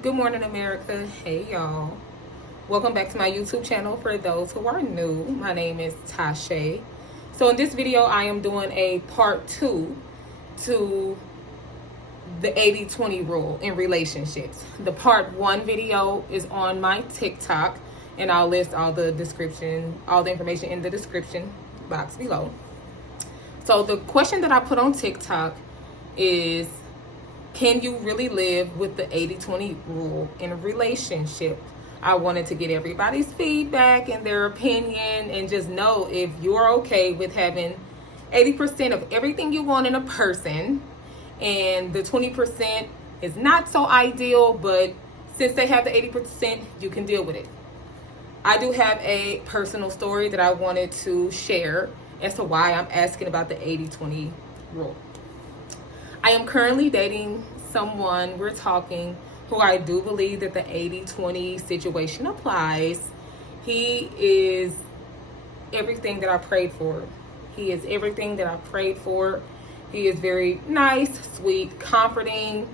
Good morning, America. Hey, y'all. Welcome back to my YouTube channel. For those who are new, my name is Tasha. So in this video, I am doing a part 2 to the 80-20 rule in relationships. The part 1 video is on my TikTok, and I'll list all the information in the description box below. So the question that I put on TikTok is, can you really live with the 80-20 rule in a relationship? I wanted to get everybody's feedback and their opinion and just know if you're okay with having 80% of everything you want in a person, and the 20% is not so ideal, but since they have the 80%, you can deal with it. I do have a personal story that I wanted to share as to why I'm asking about the 80-20 rule. I am currently dating someone, we're talking, who I do believe that the 80-20 situation applies. He is everything that I prayed for. He is everything that I prayed for. He is very nice, sweet, comforting,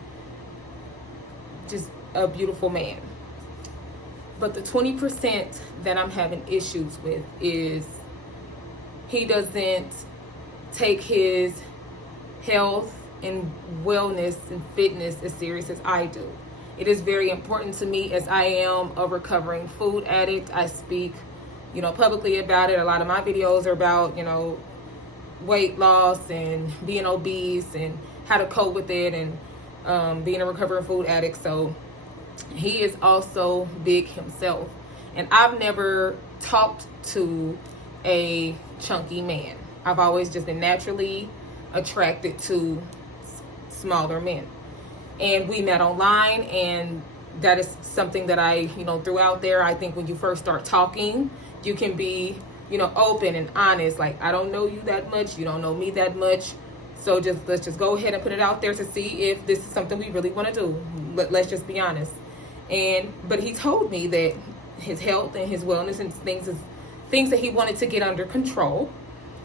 just a beautiful man. But the 20% that I'm having issues with is he doesn't take his health and wellness and fitness as serious as I do. It is very important to me, as I am a recovering food addict. I speak, publicly about it. A lot of my videos are about, weight loss and being obese and how to cope with it, and being a recovering food addict. So he is also big himself. And I've never talked to a chunky man. I've always just been naturally attracted to smaller men. And we met online, and that is something that I, threw out there. I think when you first start talking, you can be, open and honest. Like, I don't know you that much, you don't know me that much. So let's just go ahead and put it out there to see if this is something we really want to do. Let's just be honest. But he told me that his health and his wellness and things that he wanted to get under control.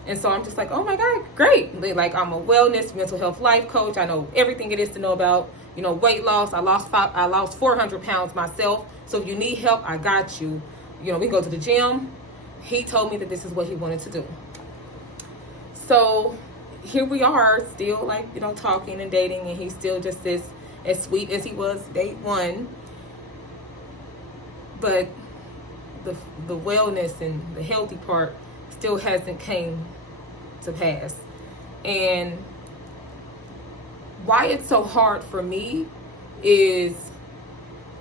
And so I'm just like, oh my God, great. Like, I'm a wellness, mental health life coach. I know everything it is to know about, weight loss. I lost 400 pounds myself. So if you need help, I got you. We go to the gym. He told me that this is what he wanted to do. So here we are, still talking and dating, and he's still just as sweet as he was day one. But the wellness and the healthy part still hasn't came to pass. And why it's so hard for me is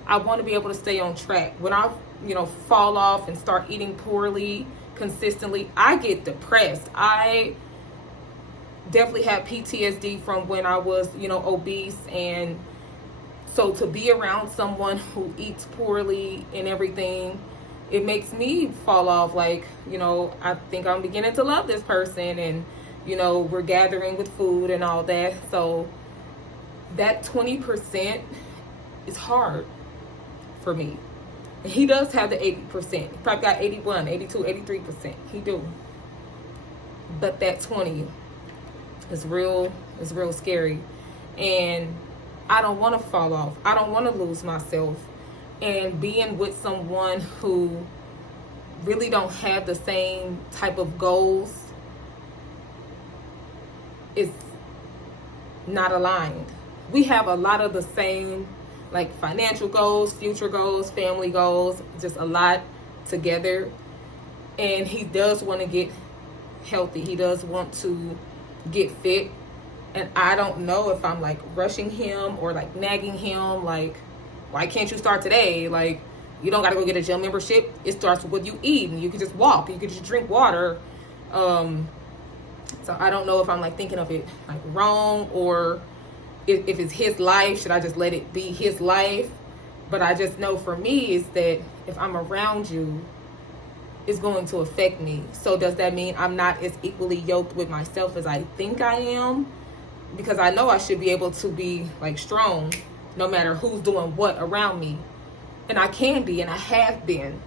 I want to be able to stay on track. When I fall off and start eating poorly consistently, I get depressed. I definitely have PTSD from when I was obese, and so to be around someone who eats poorly and everything, it makes me fall off. Like, I think I'm beginning to love this person, and we're gathering with food and all that. So that 20% is hard for me. And he does have the 80%. He probably got 81, 82, 83%. He do. But that 20 is real scary. And I don't want to fall off. I don't want to lose myself. And being with someone who really don't have the same type of goals is not aligned. We have a lot of the same, like, financial goals, future goals, family goals, just a lot together. And he does want to get healthy. He does want to get fit. And I don't know if I'm like rushing him or like nagging him, like, why can't you start today? Like, you don't got to go get a gym membership. It starts with what you eat, and you can just walk. You can just drink water. So I don't know if I'm like thinking of it like wrong, or if it's his life, should I just let it be his life? But I just know for me is that if I'm around you, it's going to affect me. So does that mean I'm not as equally yoked with myself as I think I am? Because I know I should be able to be like strong no matter who's doing what around me. And I can be, and I have been.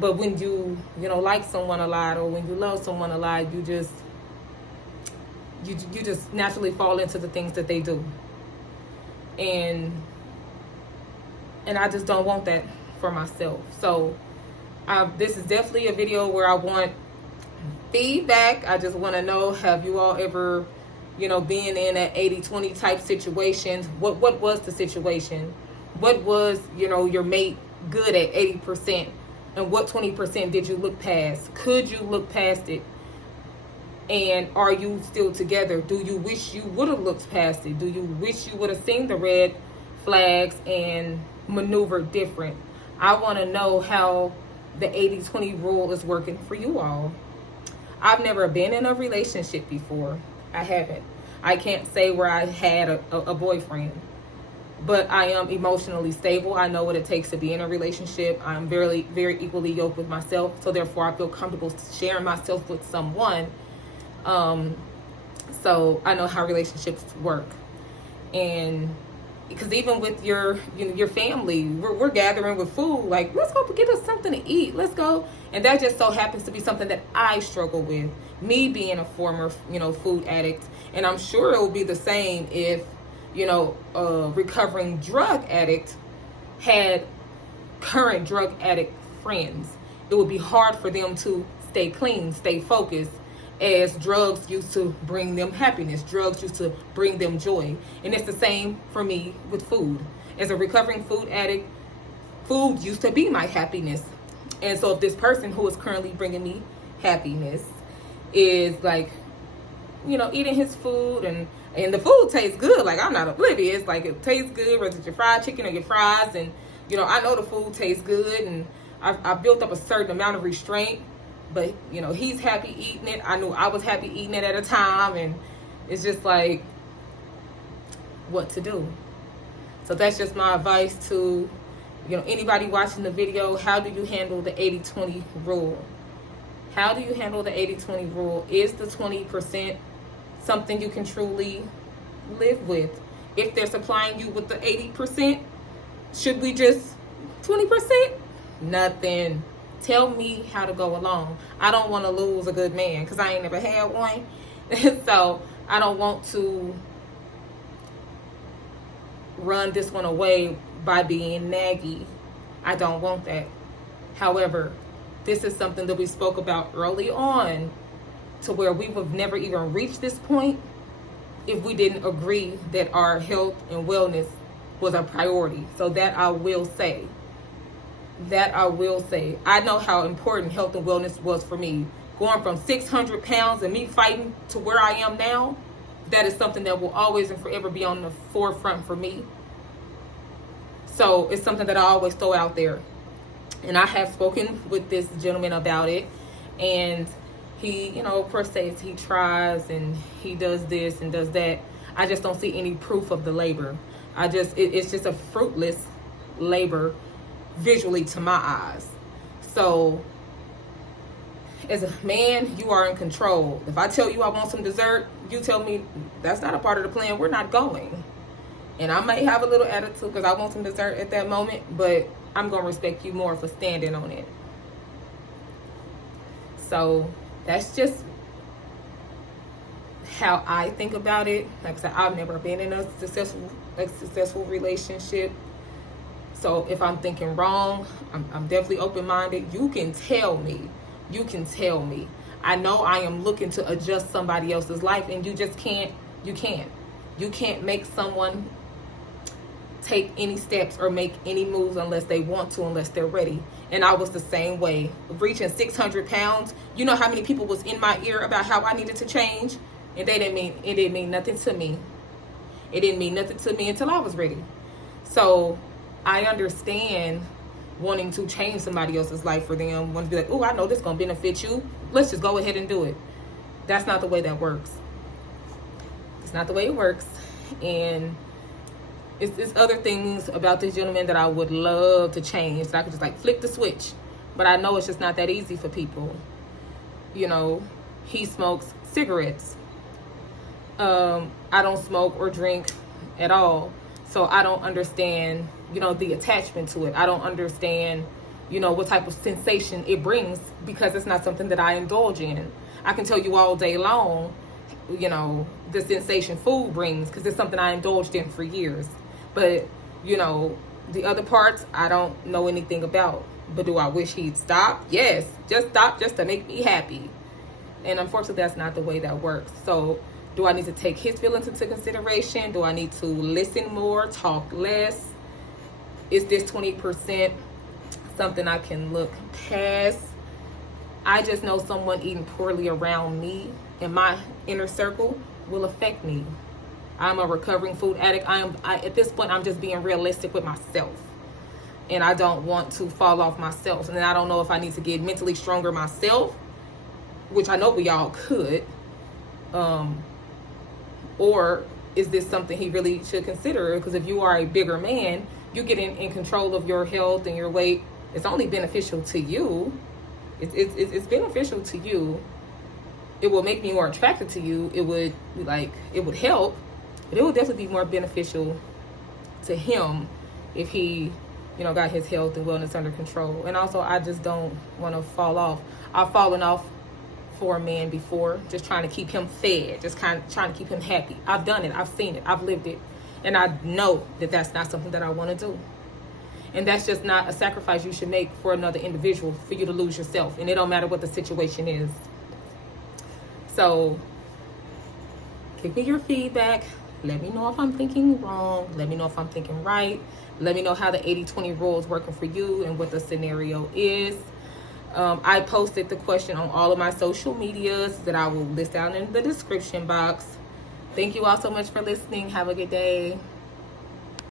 But when you like someone a lot, or when you love someone a lot, you just naturally fall into the things that they do. And And I just don't want that for myself. So this is definitely a video where I want feedback. I just want to know, have you all ever, being in an 80-20 type situations? What was the situation? What was, your mate good at 80%? And what 20% did you look past? Could you look past it? And are you still together? Do you wish you would have looked past it? Do you wish you would have seen the red flags and maneuvered different? I want to know how the 80-20 rule is working for you all. I've never been in a relationship before. I haven't. I can't say where I had a boyfriend, but I am emotionally stable. I know what it takes to be in a relationship. I'm very, very equally yoked with myself. So therefore I feel comfortable sharing myself with someone. So I know how relationships work. And because even with your family, we're gathering with food, like, let's go get us something to eat, let's go. And that just so happens to be something that I struggle with, me being a former food addict. And I'm sure it will be the same if a recovering drug addict had current drug addict friends. It would be hard for them to stay clean, stay focused, as drugs used to bring them happiness. Drugs used to bring them joy. And it's the same for me with food. As a recovering food addict, food used to be my happiness. And so if this person who is currently bringing me happiness is like, eating his food and the food tastes good, like, I'm not oblivious, like, it tastes good, whether it's your fried chicken or your fries, and I know the food tastes good, and I built up a certain amount of restraint. But, he's happy eating it. I knew I was happy eating it at a time. And it's just like, what to do? So that's just my advice to, anybody watching the video. How do you handle the 80-20 rule? How do you handle the 80-20 rule? Is the 20% something you can truly live with? If they're supplying you with the 80%, should we just 20%? Nothing. Tell me how to go along. I don't want to lose a good man because I ain't never had one. So I don't want to run this one away by being naggy. I don't want that. However, this is something that we spoke about early on, to where we would never even reach this point if we didn't agree that our health and wellness was a priority. So that I will say. I know how important health and wellness was for me. Going from 600 pounds and me fighting to where I am now, that is something that will always and forever be on the forefront for me. So it's something that I always throw out there. And I have spoken with this gentleman about it. And he, of course, says he tries and he does this and does that. I just don't see any proof of the labor. It's just a fruitless labor visually to my eyes. So as a man, you are in control. If I tell you I want some dessert, you tell me that's not a part of the plan, we're not going. And I may have a little attitude because I want some dessert at that moment, but I'm going to respect you more for standing on it. So that's just how I think about it. Like I said, I've never been in a successful relationship. So if I'm thinking wrong, I'm definitely open-minded. You can tell me. I know I am looking to adjust somebody else's life, and you just can't. You can't make someone take any steps or make any moves unless they want to, unless they're ready. And I was the same way. Reaching 600 pounds, you know how many people was in my ear about how I needed to change? And it didn't mean nothing to me. It didn't mean nothing to me until I was ready. So I understand wanting to change somebody else's life for them, want to be like, oh, I know this is going to benefit you. Let's just go ahead and do it. That's not the way that works. It's not the way it works. And it's other things about this gentleman that I would love to change. So I could just like flick the switch. But I know it's just not that easy for people. He smokes cigarettes. I don't smoke or drink at all. So I don't understand, the attachment to it. I don't understand, what type of sensation it brings, because it's not something that I indulge in. I can tell you all day long, the sensation food brings, because it's something I indulged in for years. But, The other parts, I don't know anything about. But do I wish he'd stop? Yes. Just stop just to make me happy. And unfortunately, that's not the way that works. So do I need to take his feelings into consideration? Do I need to listen more, talk less? Is this 20% something I can look past? I just know someone eating poorly around me in my inner circle will affect me. I'm a recovering food addict. At this point, I'm just being realistic with myself. And I don't want to fall off myself. And I don't know if I need to get mentally stronger myself, which I know we all could. Or is this something he really should consider? Because if you are a bigger man, you get in control of your health and your weight. It's only beneficial to you. It's beneficial to you. It will make me more attracted to you. It would help, but it would definitely be more beneficial to him if he, got his health and wellness under control. And also, I just don't want to fall off. I've fallen off for a man before, just trying to keep him fed, just kind of trying to keep him happy. I've done it. I've seen it. I've lived it. And I know that that's not something that I want to do. And that's just not a sacrifice you should make for another individual, for you to lose yourself. And it don't matter what the situation is. So, give me your feedback. Let me know if I'm thinking wrong. Let me know if I'm thinking right. Let me know how the 80-20 rule is working for you and what the scenario is. I posted the question on all of my social medias that I will list down in the description box. Thank you all so much for listening. Have a good day.